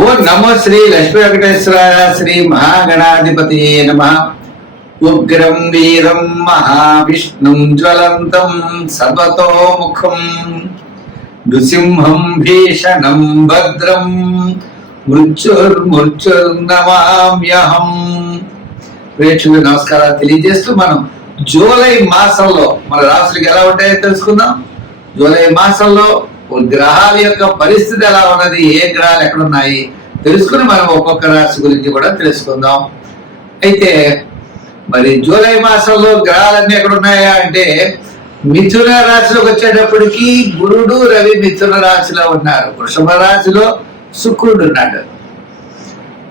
ఓ నమో శ్రీ లక్ష్మీ వెంకటేశ్వరాయ శ్రీ మహాగణాధిపతి నమ. ఉగ్రం వీరం మహావిష్ణుం జ్వలంతం సర్వతోముఖం నృసింహం భీషణం భద్రం మృత్యుర్నమామ్యహం. ప్రేక్షకులకు నమస్కారాలు తెలియజేస్తూ మనం జూలై మాసంలో మన రాశులకు ఎలా ఉంటాయో తెలుసుకుందాం. జూలై మాసంలో గ్రహాల యొక్క పరిస్థితి ఎలా ఉన్నది, ఏ గ్రహాలు ఎక్కడ ఉన్నాయి తెలుసుకుని మనం ఒక్కొక్క రాశి గురించి కూడా తెలుసుకుందాం. అయితే మరి జూలై మాసంలో గ్రహాలన్నీ ఎక్కడ ఉన్నాయా అంటే మిథున రాశిలోకి వచ్చేటప్పటికి గురుడు రవి మిథున రాశిలో ఉన్నారు. వృషభ రాశిలో శుక్రుడు ఉన్నాడు.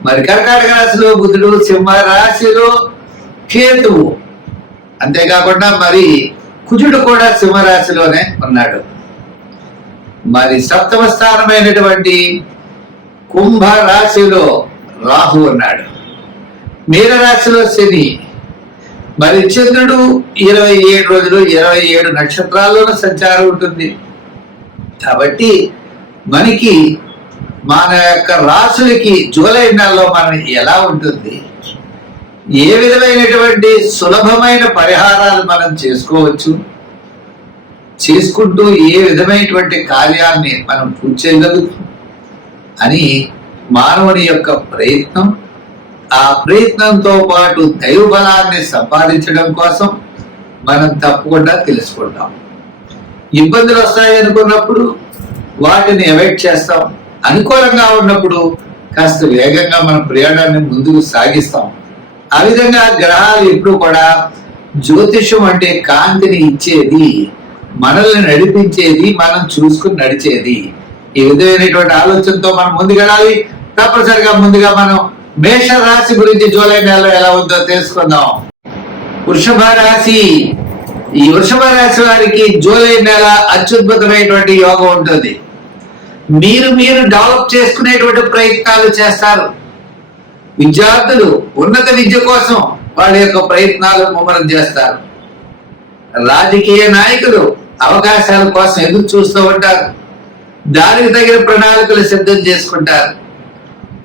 మరి కర్కాటక రాశిలో బుధుడు, సింహ రాశిలో కేతువు, అంతేకాకుండా మరి కుజుడు కూడా సింహరాశిలోనే ఉన్నాడు. మరి సప్తమ స్థానమైనటువంటి కుంభ రాశిలో రాహు ఉన్నాడు. మీన రాశిలో శని, మరి చంద్రుడు 27 రోజులు 27 నక్షత్రాల్లోనూ సంచారం ఉంటుంది. కాబట్టి మనకి మన యొక్క రాశులకి జూలై నెలలో మనం ఎలా ఉంటుంది, ఏ విధమైనటువంటి సులభమైన పరిహారాలు మనం చేసుకోవచ్చు, చేసుకుంటూ ఏ విధమైనటువంటి కార్యాన్ని మనం పూర్తి చేయగలుగుతాం అని మానవుని యొక్క ప్రయత్నం, ఆ ప్రయత్నంతో పాటు దైవ బలాన్ని సంపాదించడం కోసం మనం తప్పకుండా తెలుసుకుంటాం. ఇబ్బందులు వస్తాయి అనుకున్నప్పుడు వాటిని అవాయిడ్ చేస్తాం. అనుకూలంగా ఉన్నప్పుడు కాస్త వేగంగా మన ప్రయాణాన్ని ముందుకు సాగిస్తాం. ఆ విధంగా గ్రహాలు ఎప్పుడు కూడా జ్యోతిషం అంటే కాంతిని ఇచ్చేది, మనల్ని నడిపించేది, మనం చూసుకుని నడిచేది. ఈ విధమైనటువంటి ఆలోచనతో మనం ముందుకెళ్ళాలి. తప్పనిసరిగా ముందుగా మనం మేష రాశి గురించి జూలై నెలలో ఎలా ఉందో తెలుసుకుందాం. వృషభ రాశి, ఈ వృషభ రాశి వారికి జూలై నెల అత్యద్భుతమైనటువంటి యోగం ఉంటుంది. మీరు డెవలప్ చేసుకునేటువంటి ప్రయత్నాలు చేస్తారు. విద్యార్థులు ఉన్నత విద్య కోసం వాళ్ళ యొక్క ప్రయత్నాలు ముమ్మరం చేస్తారు. రాజకీయ నాయకులు అవకాశాల కోసం ఎదురు చూస్తూ ఉంటారు. దానికి తగిన ప్రణాళికలు సిద్ధం చేసుకుంటారు.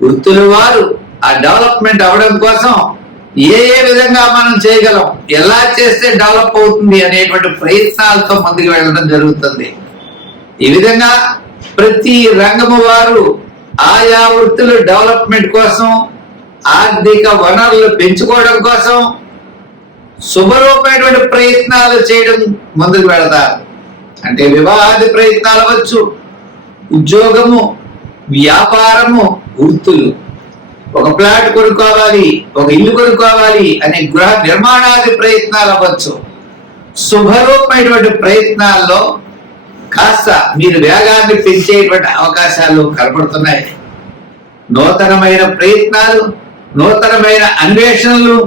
వృత్తుల వారు ఆ డెవలప్మెంట్ అవడం కోసం ఏ విధంగా మనం చేయగలం, ఎలా చేస్తే డెవలప్ అవుతుంది అనేటువంటి ప్రయత్నాలతో ముందుకు వెళ్ళడం జరుగుతుంది. ఈ విధంగా ప్రతి రంగము వారు ఆయా వృత్తుల డెవలప్మెంట్ కోసం, ఆర్థిక వనరులు పెంచుకోవడం కోసం శుభరూపమైనటువంటి ప్రయత్నాలు చేయడం ముందుకు వెళతారు. అంటే వివాహాది ప్రయత్నాలు అవ్వచ్చు, ఉద్యోగము, వ్యాపారము, వృత్తులు, ఒక ప్లాట్ కొనుక్కోవాలి, ఒక ఇల్లు కొనుక్కోవాలి అనే గృహ నిర్మాణాది ప్రయత్నాలు అవ్వచ్చు. శుభరూపమైనటువంటి ప్రయత్నాల్లో కాస్త మీరు వేగాన్ని పెంచేటువంటి అవకాశాలు కనపడుతున్నాయి. నూతనమైన ప్రయత్నాలు, నూతనమైన అన్వేషణలు,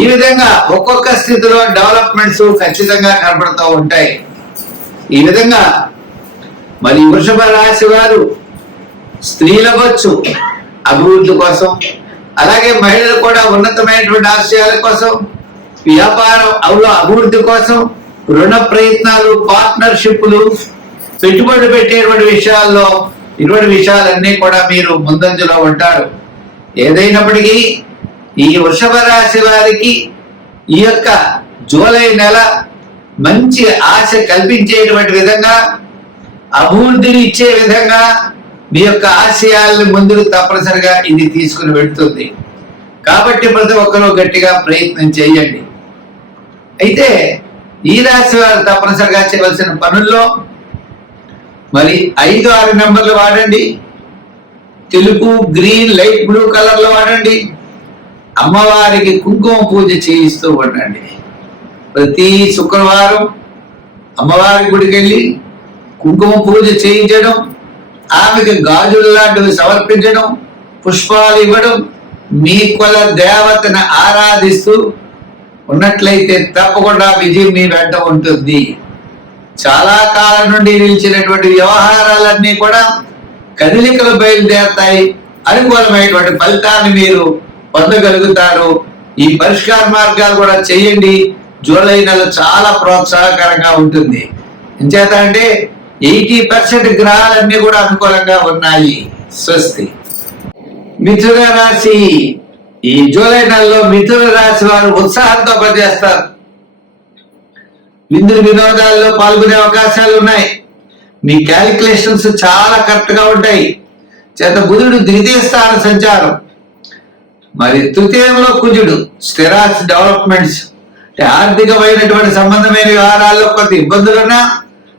ఈ విధంగా ఒక్కొక్క స్థితిలో డెవలప్మెంట్స్ ఖచ్చితంగా కనపడుతూ ఉంటాయి. ఈ విధంగా మరి వృషభ రాశి వారు స్త్రీలవచ్చు అభివృద్ధి కోసం, అలాగే మహిళలు కూడా ఉన్నతమైనటువంటి ఆశయాల కోసం, వ్యాపారం అభివృద్ధి కోసం, రుణ ప్రయత్నాలు, పార్ట్నర్షిప్లు, పెట్టుబడి పెట్టేటువంటి విషయాల్లో ఇటువంటి విషయాలన్నీ కూడా మీరు ముందంజలో ఉంటారు. ఏదైనప్పటికీ ఈ వృషభ రాశి వారికి ఈ యొక్క జూలై నెల మంచి ఆశ కల్పించేటువంటి విధంగా, అభివృద్ధిని ఇచ్చే విధంగా మీ యొక్క ఆశయాలను ముందుకు తప్పనిసరిగా ఇది తీసుకుని వెళ్తుంది. కాబట్టి ప్రతి ఒక్కరూ గట్టిగా ప్రయత్నం చేయండి. అయితే ఈ రాశి వారు తప్పనిసరిగా చేయవలసిన పనుల్లో మరి 5, 6 నెంబర్లు వాడండి. తెలుపు, గ్రీన్, లైట్ బ్లూ కలర్లో వాడండి. అమ్మవారికి కుంకుమ పూజ చేయిస్తూ ఉండండి. ప్రతి శుక్రవారం అమ్మవారి గుడికి వెళ్ళి కుంకుమ పూజ చేయించడం, ఆమెకి గాజులు లాంటివి సమర్పించడం, పుష్పాలు ఇవ్వడం, మీ కుల దేవతను ఆరాధిస్తూ ఉన్నట్లయితే తప్పకుండా విజయం మీ వెంట ఉంటుంది. చాలా కాలం నుండి నిలిచినటువంటి వ్యవహారాలన్నీ కూడా కదలికలు బయలుదేరుతాయి. అనుకూలమైనటువంటి ఫలితాన్ని మీరు పొందగలుగుతారు. ఈ పరిష్కార మార్గాలు కూడా చేయండి. జూలై నెల చాలా ప్రోత్సాహకరంగా ఉంటుంది. ఎంచేత అంటే 80% గ్రహాలన్నీ కూడా అనుకూలంగా ఉన్నాయి. స్వస్తి. మిథున రాశి, ఈ జూలై నెలలో మిథున రాశి వారు ఉత్సాహంతో పనిచేస్తారు. విందు వినోదాల్లో పాల్గొనే అవకాశాలు ఉన్నాయి. మీ క్యాలిక్యులేషన్స్ చాలా కరెక్ట్ గా ఉంటాయి. చేత బుధుడు ద్వితీయ స్థాన సంచారం, మరి తృతీయంలో కుజుడు స్థిరాస్తి డెవలప్మెంట్స్, ఆర్థికమైనటువంటి సంబంధమైన వ్యవహారాల్లో కొంత ఇబ్బందులున్నా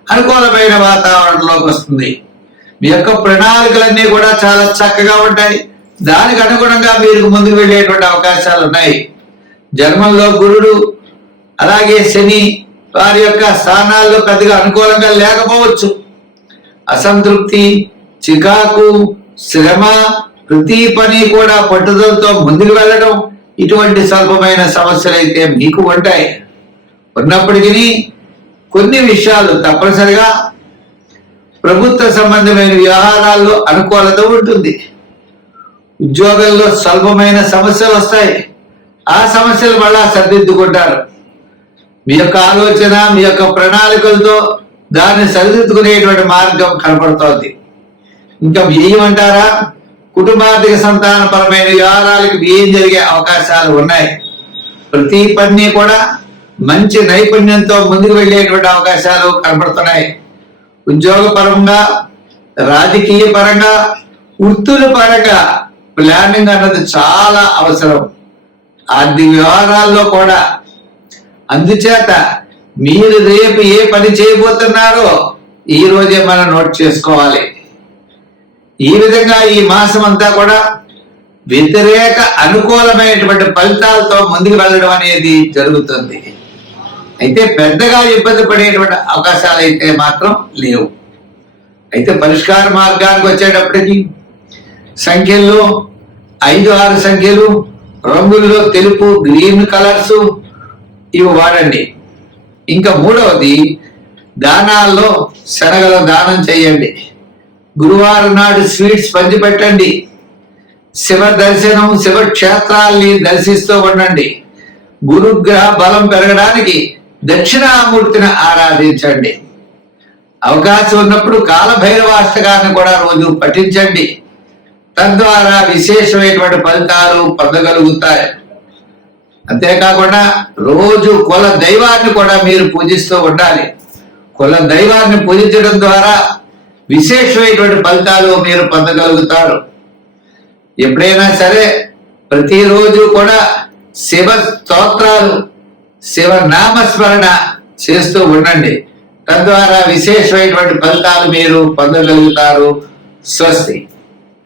అనుకూలమైన వాతావరణంలోకి వస్తుంది. మీ యొక్క ప్రణాళికలన్నీ కూడా చాలా చక్కగా ఉంటాయి. దానికి అనుగుణంగా మీరు ముందుకు వెళ్ళేటువంటి అవకాశాలు ఉన్నాయి. జన్మంలో గురుడు అలాగే శని వారి యొక్క స్థానాల్లో పెద్దగా అనుకూలంగా లేకపోవచ్చు. అసంతృప్తి, చికాకు, శ్రమ, ప్రతి పని కూడా పట్టుదలతో ముందుకు వెళ్ళడం, ఇటువంటి స్వల్పమైన సమస్యలు అయితే మీకు ఉంటాయి. ఉన్నప్పటికీ కొన్ని విషయాలు తప్పనిసరిగా ప్రభుత్వ సంబంధమైన వ్యవహారాల్లో అనుకూలత ఉంటుంది. ఉద్యోగంలో స్వల్పమైన సమస్యలు వస్తాయి. ఆ సమస్యలు మళ్ళా సరిదిద్దుకుంటారు. మీ యొక్క ఆలోచన, మీ యొక్క ప్రణాళికలతో దాన్ని సరిదిద్దుకునేటువంటి మార్గం కనపడుతోంది. ఇంకా వ్యయం అంటారా, కుటుంబార్థిక సంతానపరమైన వ్యవహారాలకు వ్యయం జరిగే అవకాశాలు ఉన్నాయి. ప్రతి పని కూడా మంచి నైపుణ్యంతో ముందుకు వెళ్ళేటువంటి అవకాశాలు కనపడుతున్నాయి. ఉద్యోగ పరంగా, రాజకీయ పరంగా, వృత్తుల పరంగా ప్లానింగ్ అన్నది చాలా అవసరం. ఆర్థిక వ్యవహారాల్లో కూడా. అందుచేత మీరు రేపు ఏ పని చేయబోతున్నారో ఈ రోజే మనం నోట్ చేసుకోవాలి. ఈ విధంగా ఈ మాసం అంతా కూడా వ్యతిరేక అనుకూలమైనటువంటి ఫలితాలతో ముందుకు వెళ్ళడం అనేది జరుగుతుంది. అయితే పెద్దగా ఇబ్బంది పడేటువంటి అవకాశాలు అయితే మాత్రం లేవు. అయితే పరిష్కార మార్గానికి వచ్చేటప్పటికి సంఖ్యల్లో 5, 6 సంఖ్యలు, రంగుల్లో తెలుపు, గ్రీన్ కలర్స్ ఇవి వాడండి. ఇంకా మూడవది, దానాల్లో శనగల దానం చేయండి. గురువారం నాడు స్వీట్స్ పంచిపెట్టండి. శివ దర్శనం, శివ క్షేత్రాల్ని దర్శిస్తూ ఉండండి. గురుగ్రహ బలం పెరగడానికి దక్షిణామూర్తిని ఆరాధించండి. అవకాశం ఉన్నప్పుడు కాలభైరవాష్టకాన్ని కూడా రోజు పఠించండి. తద్వారా విశేషమైనటువంటి ఫలితాలు పొందగలుగుతాయి. అంతేకాకుండా రోజు కుల దైవాన్ని కూడా మీరు పూజిస్తూ ఉండాలి. కుల దైవాన్ని పూజించడం ద్వారా విశేషమైనటువంటి ఫలితాలు మీరు పొందగలుగుతారు. ఎప్పుడైనా సరే ప్రతిరోజు కూడా శివ స్తోత్రాలు, శివ నామస్మరణ చేస్తూ ఉండండి. తద్వారా విశేషమైనటువంటి ఫలితాలు మీరు పొందగలుగుతారు. స్వస్తి.